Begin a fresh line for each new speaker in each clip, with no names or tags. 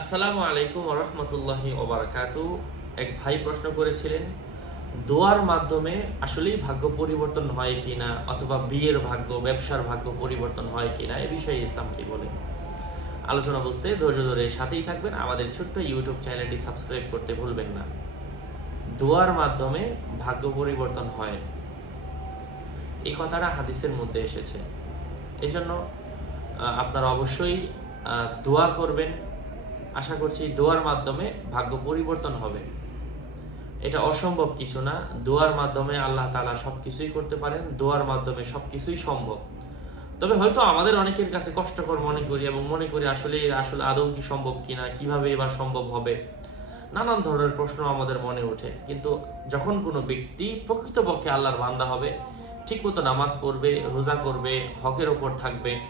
আসসালামু আলাইকুম রহমতুল্লাহি ওবরাকাতু। এক ভাই প্রশ্ন করেছিলেন, দোয়ার মাধ্যমে আসলেই ভাগ্য পরিবর্তন হয় কিনা অথবা বিয়ের ভাগ্য, ব্যবসার ভাগ্য পরিবর্তন হয় কিনা এ বিষয়ে ইসলাম কি বলে? আলোচনা বুঝতে ধৈর্য ধরে সাথেই থাকবেন। আমাদের ছোট্ট ইউটিউব চ্যানেলটি সাবস্ক্রাইব করতে ভুলবেন না। দোয়ার মাধ্যমে ভাগ্য পরিবর্তন হয়। এই কথাটা হাদিসের মধ্যে এসেছে। এজন্য আপনারা অবশ্যই দোয়া করবেন। আশা করছি দোয়ার মাধ্যমে ভাগ্য পরিবর্তন হবে। এটা অসম্ভব কিছু না। দোয়ার মাধ্যমে আল্লাহ তালা সব কিছুই করতে পারেন, দোয়ার মাধ্যমে সব কিছুই সম্ভব। তবে হয়তো আমাদের অনেকের কাছে কষ্টকর মনে করি এবং মনে করি আসলে আসলে আদৌ কি সম্ভব কিনা, কীভাবে এবার সম্ভব হবে? নানান ধরনের প্রশ্ন আমাদের মনে ওঠে। কিন্তু যখন কোনো ব্যক্তি প্রকৃতপক্ষে আল্লাহর বান্দা হবে, ঠিক মতো নামাজ পড়বে, রোজা করবে, হকের ওপর থাকবে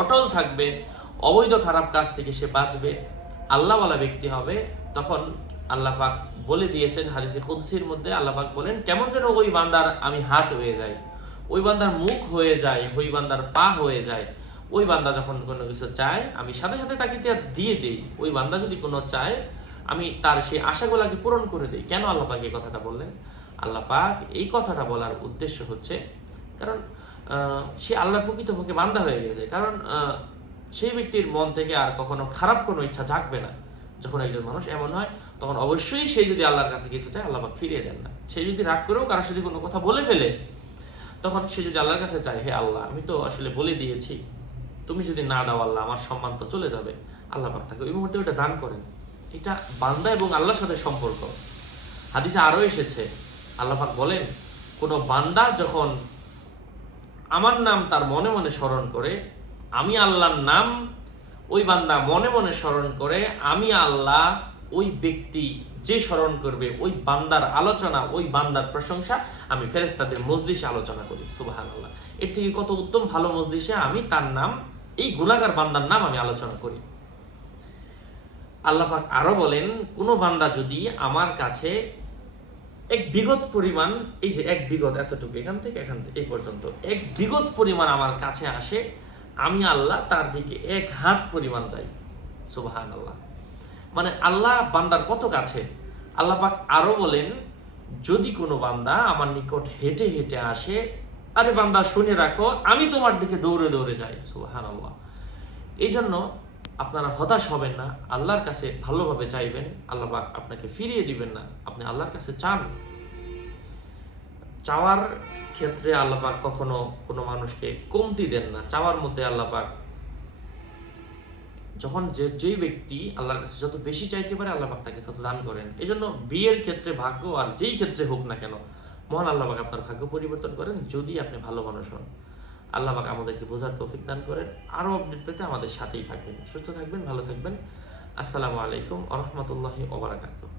অটল থাকবে, অবৈধ খারাপ কাজ থেকে সে বাঁচবে, আল্লাহওয়ালা ব্যক্তি হবে, তখন আল্লাহ পাক বলে দিয়েছেন হাদিসে কুদসির মধ্যে, আল্লাহ পাক বলেন, কেমন যেন ওই বান্দার আমি হাত হয়ে যাই, ওই বান্দার মুখ হয়ে যায়, ওই বান্দার পা হয়ে যায়, ওই বান্দা যখন কোনো কিছু চায়, আমি সাথে সাথে তাকে দিয়ে দেই, ওই বান্দা যদি কোনো চায়, আমি তার সেই আশাগুলাকে পূরণ করে দিই। কেন আল্লাহ পাক এই কথাটা বললেন? আল্লাহ পাক এই কথাটা বলার উদ্দেশ্য হচ্ছে, কারণ সে আল্লাহর প্রকৃতপক্ষে বান্দা হয়ে গেছে। কারণ সেই ব্যক্তির মন থেকে আর কখনো খারাপ কোনো ইচ্ছা জাগবে না। যখন একজন মানুষ এমন হয়, তখন অবশ্যই সে যদি আল্লাহর কাছে কিছু চায়, আল্লাহ ফিরিয়ে দেন না। সে যদি রাগ করেও কারোর সাথে কোনো কথা বলে ফেলে, তখন সে যদি আল্লাহর কাছে চায়, হে আল্লাহ, আমি তো আসলে বলে দিয়েছি, তুমি যদি না দাও আল্লাহ, আমার সম্মান তো চলে যাবে। আল্লাহ পাক তাকে ওই মুহূর্তে ওটা দান করেন। এটা বান্দা এবং আল্লাহর সাথে সম্পর্ক। হাদিসে আরও এসেছে, আল্লাহ পাক বলেন, কোনো বান্দা যখন আমার নাম তার মনে মনে স্মরণ করে, আমি আল্লাহর নাম ওই বান্দা মনে মনে স্মরণ করে, আমি আল্লাহ ওই ব্যক্তি যে স্মরণ করবে, ওই বান্দার আলোচনা, ওই বান্দার প্রশংসা আমি ফেরেস্তাদের মজলিসে আলোচনা করি। সুবাহান আল্লাহ এর থেকে কত উত্তম ভালো মজলিসে আমি তার নাম, এই গুণাগার বান্দার নাম আমি আলোচনা করি। আল্লাহ পাক আরও বলেন, কোনো বান্দা যদি আমার কাছে এক বিগত পরিমাণ, এই যে এক বিগত এতটুকু, এখান থেকে এখান থেকে, এই পর্যন্ত, এক বিগত পরিমাণ আমার কাছে আসে, আমি আল্লাহ তার দিকে এক হাত পরিমাণ যাই সুবাহান আল্লাহ মানে আল্লাহ বান্দার কত কাছে? আল্লাহ পাক আরও বলেন, যদি কোনো বান্দা আমার নিকট হেঁটে হেঁটে আসে, আরে বান্দা শুনে রাখো, আমি তোমার দিকে দৌড়ে দৌড়ে যাই। সুবাহান আল্লাহ এই জন্য আপনারা হতাশ হবেন না, আল্লাহর কাছে ভালোভাবে চাইবেন, আল্লাহ আপনাকে ফিরিয়ে দিবেন না, আপনি আল্লাহর কাছে চান। চাওয়ার ক্ষেত্রে আল্লাহ পাক কখনো কোনো মানুষকে কমতি দেন না। চাওয়ার মধ্যে আল্লাহ পাক যখন যে, যেই ব্যক্তি আল্লাহর কাছে যত বেশি চাইতে পারে, আল্লাহ পাক তাকে তত দান করেন। এই জন্য বিয়ের ক্ষেত্রে ভাগ্য আর যেই ক্ষেত্রে হোক না কেন, মহান আল্লাহ পাক আপনার ভাগ্য পরিবর্তন করেন যদি আপনি ভালো মানুষ হন। আল্লাহ পাক আমাদেরকে বোঝার তৌফিক দান করেন। আরও আপডেট পেতে আমাদের সাথেই থাকবেন। সুস্থ থাকবেন, ভালো থাকবেন। আসসালামু আলাইকুম আ রহমতুল্লাহি ওবরাকাতুহ